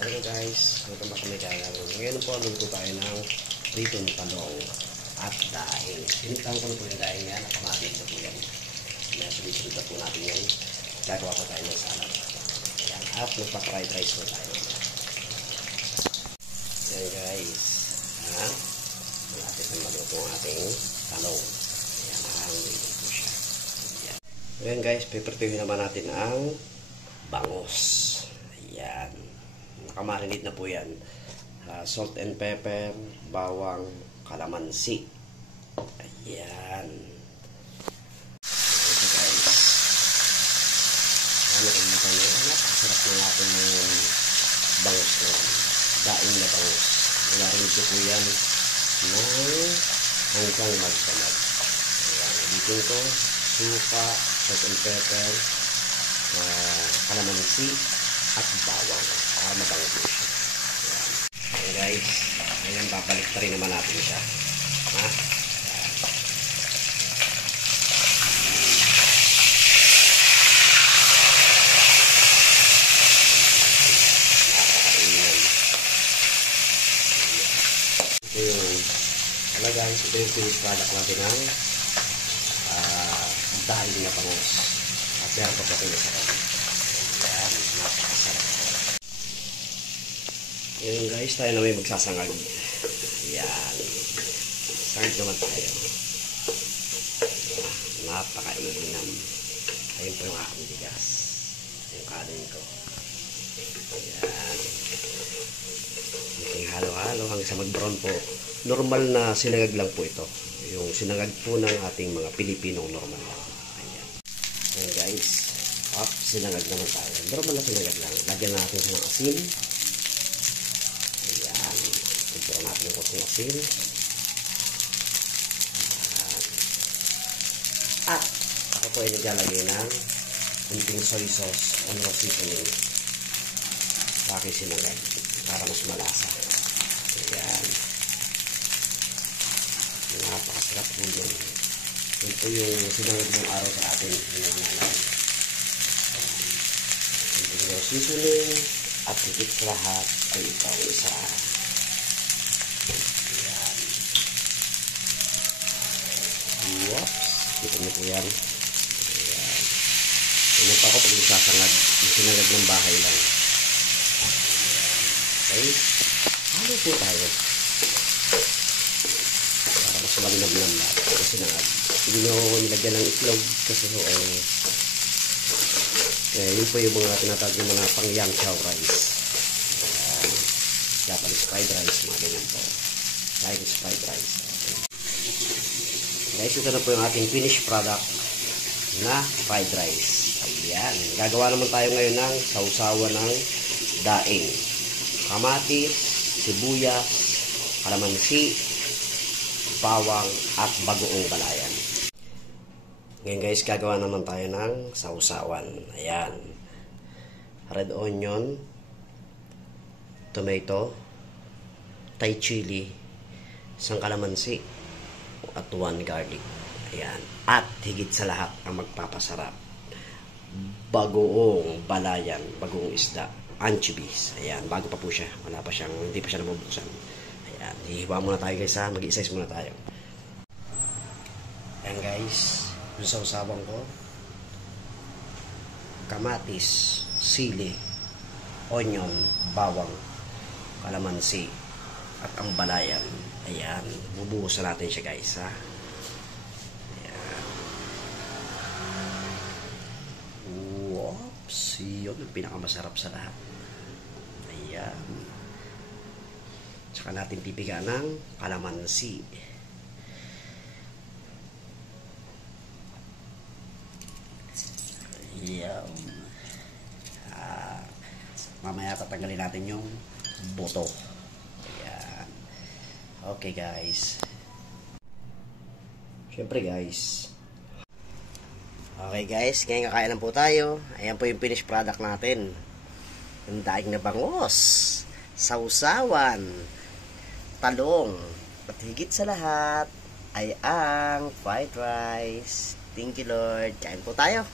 Hello guys, welcome back to my channel. Ngayon po, luto tayo ng pritong talong at dahil. Sinitahan ko na po yung dahil yan, nakamatig na po yan. Sunod-sunod na po natin yan. Gagawa po tayo ng salad. Ayan, at magpa-fried rice po tayo. Ayan guys, malapit na maluto ang ating talong. Ayan, nakahangin po siya. Ayan guys, piprituhin naman natin ang bangus. Ayan. Nakamarinate na po yan. Salt and pepper, bawang, kalamansi. Ayan. Ito guys. Nakikita nyo. Napakasarap na natin yung bangus na yan. Daing na bangus. Narinig ko po yan ng hanggang magsamad. Ayan. Ulitin ko. Suka, salt and pepper, kalamansi, at bawang. Mabango po siya. Ayan guys. Ayan, babalik na rin naman natin siya. Ayan. Ito yung guys, ito yung finished product natin ng dahil na bangus. At yan po natin sa kanya. Ayan, napakasarap. Ayan guys, tayo na may magsasangag. Ayan. Sangag naman tayo. Napaka-iinam. Ayun po yung aking bigas. Yung kanin ko. Ayan. Ating halo-halo hanggang sa mag-brown po. Normal na sinangag lang po ito. Yung sinangag po ng ating mga Pilipinong normal lang. Ayan. Ayan guys. Sinangag naman tayo. Normal na sinangag lang. Lagyan natin ng asin. Ayan. Lagyan natin yung konting asin. Ayan. At ako po ay naglalagay ng kunting soy sauce o raw seasoning sa aking sinangag para mas malasa. Ayan. Napakasarap po yun. Yun po yung sinangag ng araw sa atin. Yung nanay. Yung seasoning at higit sa lahat ay ikaw isa. Ayan. Whoops. Dito na po yan. Ayan. Ano pa ako pag isasangag. Yung sinangag ng bahay lang. Okay. Halo po tayo. Para mas malinam-lam na. Kasi sinangag. Hindi nyo nilagyan ng itlog kasi so ay yun po yung mga tinatawag yung mga pang yang chow rice. Japanese fried rice, mga ganyan po. Chinese fried rice. Okay. Guys, ito na po yung ating finished product na fried rice. Ayan. Gagawa naman tayo ngayon ng sausawan ng daing. Kamatis, sibuyas, kalamansi, bawang, at bagoong balayan. Ngayon guys, gagawa naman tayo ng sausawan. Ayan. Red onion, tomato, Thai chili, isang kalamansi, at 1 garlic. Ayan. At higit sa lahat ang magpapasarap, bagoong balayan, bagoong isda, anchovies. Ayan. Bago pa po siya. Wala pa siyang, hindi pa siya nabubuksan. Ayan. Hihiwa muna tayo guys ha. Mag-i-size muna tayo. Ayan guys. Yung sausawang ko, kamatis, sili, onion, bawang, kalamansi, at ang balayan. Ayan, bubuhusan natin siya guys ha. Ayan. Whoops, yun yung pinakamasarap sa lahat. Ayan. Tsaka natin pipiga ng kalamansi. Yan. Mamaya tatanggalin natin yung buto. Ayan. Okay guys. Siyempre guys. Okay guys, ngayon kakain lang po tayo. Ayan po yung finished product natin. Yung daing na bangus, sausawan, talong, at higit sa lahat ay ang fried rice. Thank you Lord. Kain po tayo.